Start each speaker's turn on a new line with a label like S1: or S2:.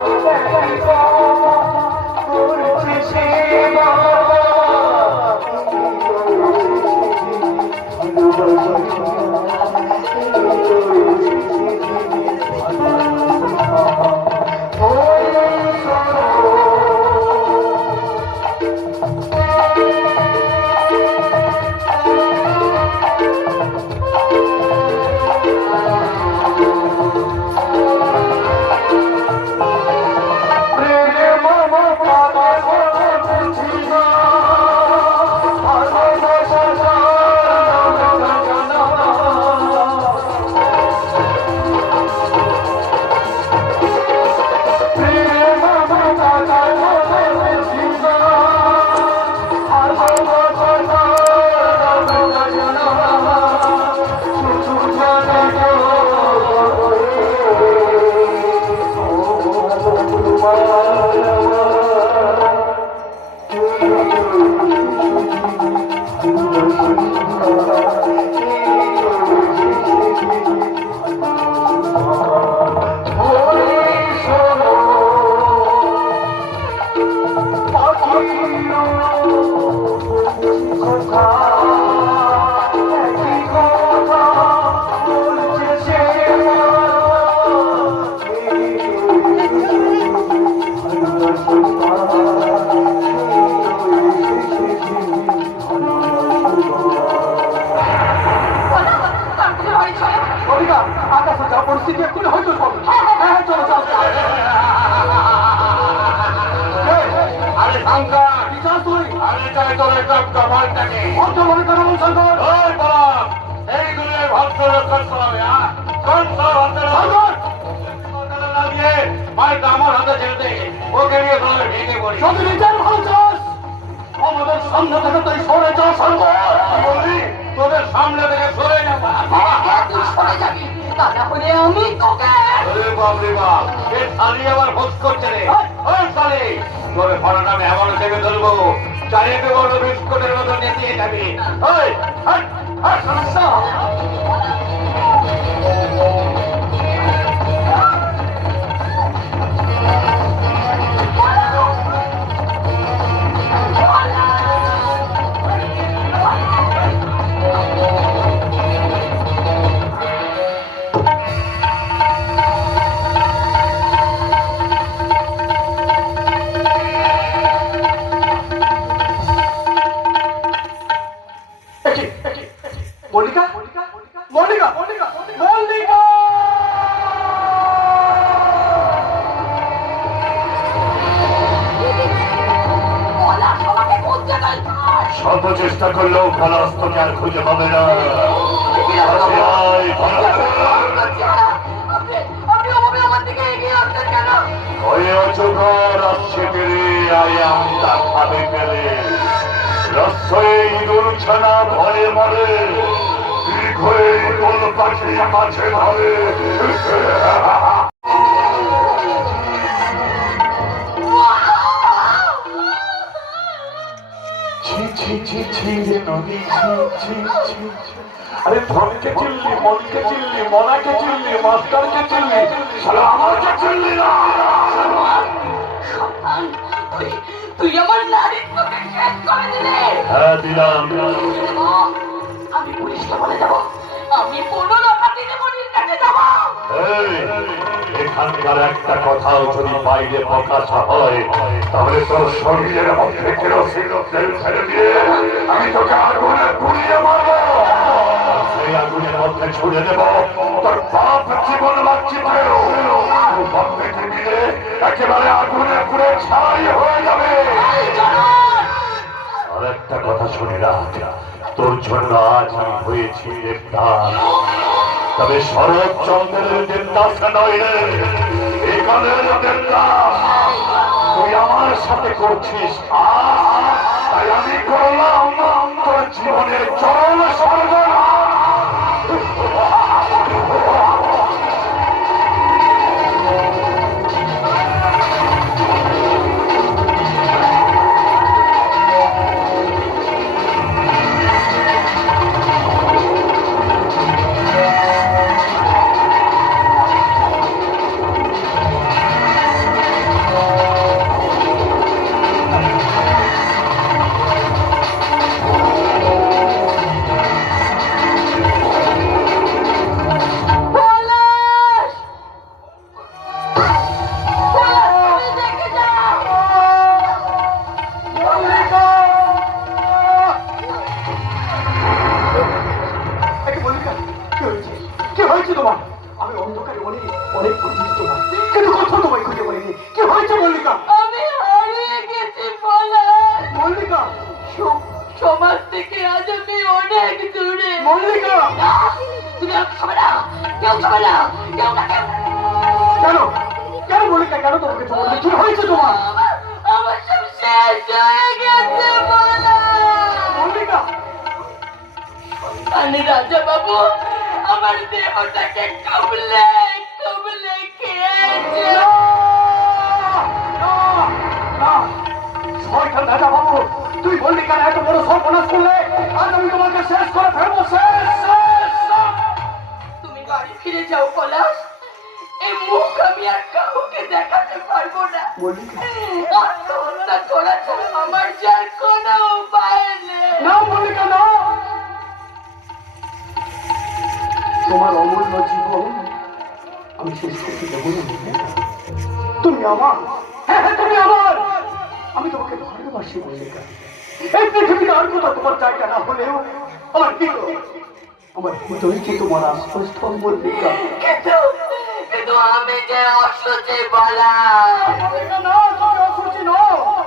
S1: 我在贵 এক্ষুনি হয়তো হবে হ্যাঁ চলো চলো
S2: আরে শঙ্কর।
S1: চাস তুই।
S2: আমি চাই তোর একটা কপালটাকে
S1: অর্থ মনে করো শঙ্কর।
S2: ওই বলাম এইগুলো ভক্ত রক্ষণ করাবে হ্যাঁ? কোন সব ভক্ত
S1: শঙ্কর!
S2: লাগিয়ে মায়ের আমার হাতে ছেড়ে দে। ওকে নিয়ে তাহলে ভেঙে পড়ি।
S1: ভালো চাস আমাদের সামনে থেকে তুই সরে যা শঙ্কর।
S2: বললি? এ শালি আবার হোস করছে রে। ওই শালি! তোর ফলাটা আমি এমন দেখে ধরবো। চারিদিকে বড় বিস্কুটের মতো নেতিয়ে যাবি। ওই হট হাট শত চেষ্টা করলেও খালাস তোকে আর খুঁজে পাবে না। ইঁদুর ছানা ভয়ে মরে। দীর্ঘয়ে কোন পাখি মাঝে ধরে
S1: ছি ছি নদী ছি ছি ছি। আরে ধনকে চিল্লি মনকে চিল্লি মনাকে চিল্লি মাস্টারকে চিল্লি শালা আমাকে চিল্লি না।
S3: সন্তান তুই তুই আমার নারীত্বকে শেষ করে দিলে।
S2: হ্যাঁ দিলাম।
S3: আমি পুলিশকে বলে দেবো আমি পুনরায় দিনে মনির কাছে যাব।
S2: এখানকার একটা কথাও যদি বাইরে প্রকাশ হয়, তাহলে তোর শরীরের মধ্যে ছেড়ে দিয়ে আমি তোকে আগুনে পুড়িয়ে মারবো। সেই আগুনের মধ্যে ছুড়ে তোর জীবন আর একটা কথা শুনে রাখ। তোর জন্য আজ আমি হয়েছি গ্রেপ্তার তবে শরৎচন্দ্রের দেবদাস নয় রে তুই আমার সাথে করছিস। তাই আমি করলাম। তোর জীবনের চরম সর্বনাশ।
S3: তুমি আর খাবে না কেউ খাবে না
S1: কেউ না কেন? কেন বলি কেন তোমাকে কি হয়েছে তোমার? আমার সব শেষ হয়ে গেছে মল্লিকা রাজা বাবু
S3: আমার দেহটাকে কামলে বাড়ি ফিরে যাও পলাশ। এই মুখ আমি আর কাউকে দেখাতে পারব না। আত্মহত্যা করা ছাড়া আমার যার কোনো উপায় নেই।
S1: না মল্লিকা না তোমার অমূল্য জীবন আমি শেষ করতে দেবো না তুমি আমার। হ্যাঁ হ্যাঁ তুমি আমার। আমি তোমাকে ভালোবাসি মল্লিকা এই পৃথিবীতে আর কোথাও তোমার জায়গা না হলেও আমার হৃদয় আমার হৃদয় যে তোমার আশ্রয়স্থল মল্লিকা
S3: কিন্তু কিন্তু আমি যে অসুচি বলা।
S1: অসুচি নও